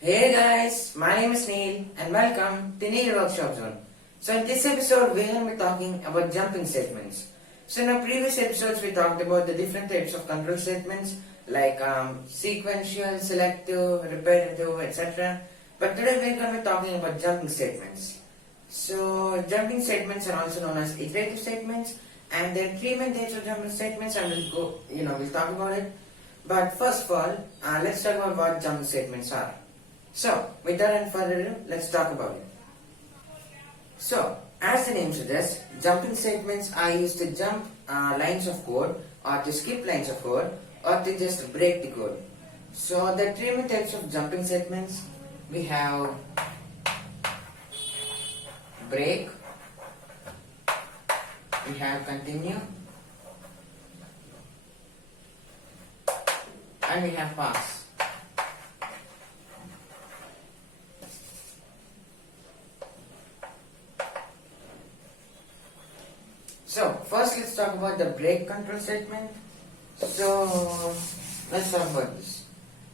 Hey guys, my name is Neil and welcome to NEEL Workshop Zone. So in this episode we're going to be talking about jumping statements. So in our previous episodes we talked about the different types of control statements like sequential, selective, repetitive, etc. But today we're going to be talking about jumping statements. So jumping statements are also known as iterative statements, and there are three main types of jumping statements and we'll talk about it. But first of all, let's talk about what jumping statements are. So, without any further ado, let's talk about it. So, as the name suggests, jumping statements are used to jump lines of code, or to skip lines of code, or to just break the code. So, the three main types of jumping statements, we have break, we have continue, and we have pass. So, first let's talk about the break control statement. So, let's talk about this.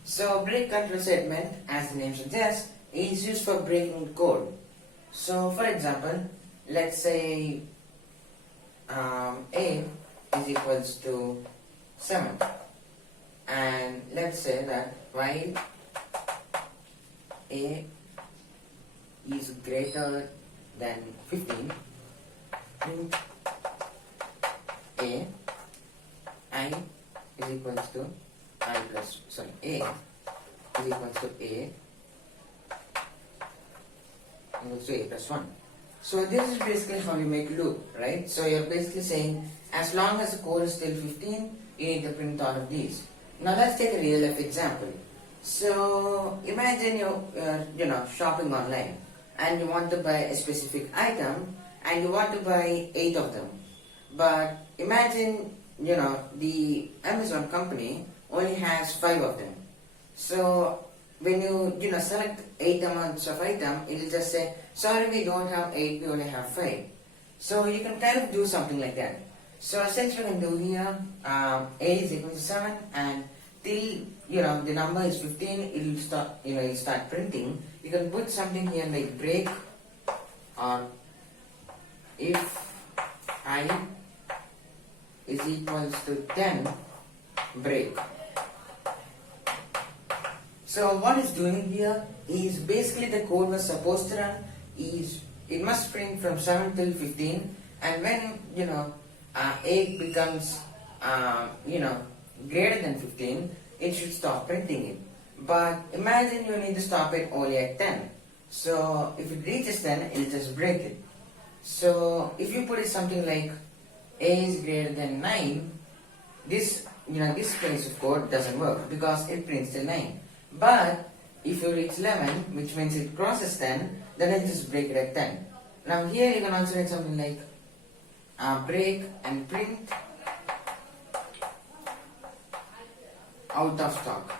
So, break control statement, as the name suggests, is used for breaking code. So, for example, let's say A is equals to 7. And let's say that while A is greater than 15, print A I is equals to I plus, sorry, A is equals to A equals to A plus 1. So this is basically how you make loop, right? So you're basically saying as long as the code is still 15, you need to print all of these. Now let's take a real life example. So imagine you're shopping online and you want to buy a specific item and you want to buy 8 of them. But imagine, the Amazon company only has 5 of them. So when you select 8 amounts of item, it will just say, sorry, we don't have 8, we only have 5. So you can kind of do something like that. So essentially we can do here, A is equal to 7, and till the number is 15, it will start, you start printing. You can put something here like break, or if I is equals to 10, break. So what it's doing here is basically the code was supposed to run is it must print from 7 till 15, and when 8 becomes greater than 15, it should stop printing it. But imagine you need to stop it only at 10. So if it reaches 10, it'll just break it. So if you put it something like A is greater than 9, this piece of code doesn't work because it prints till 9. But if you reach 11, which means it crosses 10, then it'll just break it at 10. Now here you can also write something like break and print out of stock.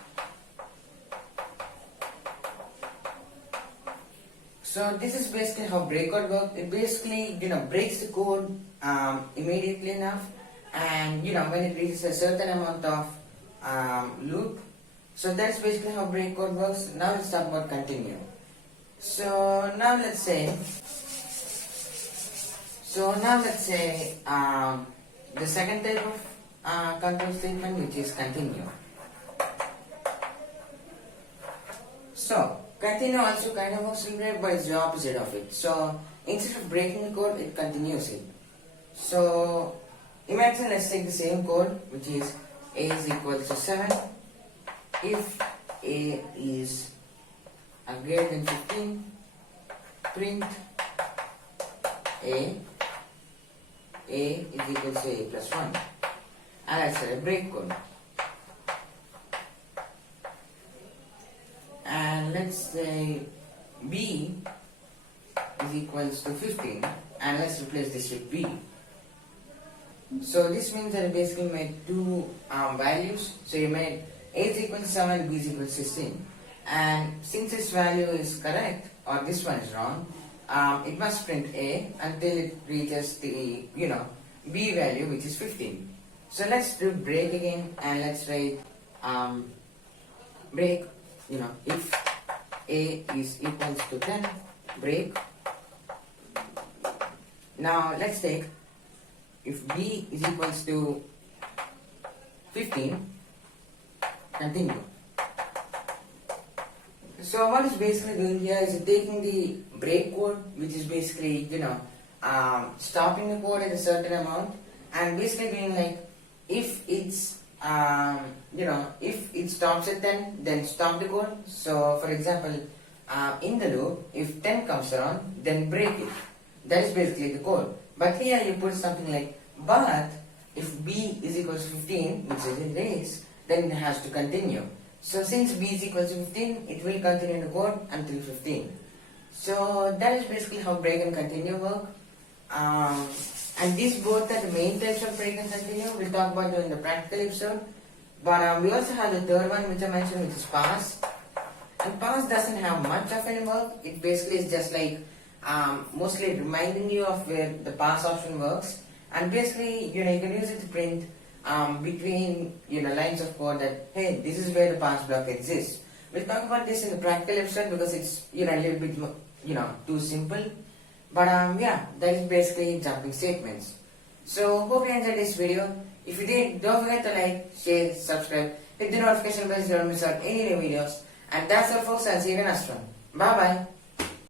So this is basically how break code works. It basically breaks the code immediately enough, and when it reaches a certain amount of loop. So that's basically how break code works. Now let's talk about continue. So now let's say the second type of control statement, which is continue. So continue also kind of works in break, but it's the opposite of it. So instead of breaking the code, it continues it. So imagine let's take the same code, which is A is equals to 7. If A is greater than 15, print A is equal to A plus 1. And let's say a break code. And let's say B is equals to 15, and let's replace this with B. So this means that you basically made two values. So you made A is equal to 7, B is equal to 16. And since this value is correct, or this one is wrong, it must print A until it reaches the B value, which is 15. So let's do break again, and let's write break, if A is equals to 10, break. Now let's take, if B is equals to 15, continue. So what it's basically doing here is taking the break code, which is basically, stopping the code at a certain amount, and basically doing like, if it's, if it stops at 10, then stop the code. So for example, in the loop, if 10 comes around, then break it. That is basically the code. But here you put something like, but if B is equals to 15, which is it is, then it has to continue. So since B is equals to 15, it will continue the code until 15. So that is basically how break and continue work. And these both are the main types of break and continue. We'll talk about them in the practical episode. But we also have the third one which I mentioned, which is pass. And pass doesn't have much of any work. It basically is just like mostly reminding you of where the pass option works. And basically, you can use it to print between lines of code that, hey, this is where the pass block exists. We'll talk about this in the practical episode because it's a little bit too simple. But yeah, that is basically jumping statements. So hope you enjoyed this video. If you did, don't forget to like, share, subscribe, hit the notification bell so you don't miss out any new videos. And that's all folks, I'll see you in the next one. Bye bye.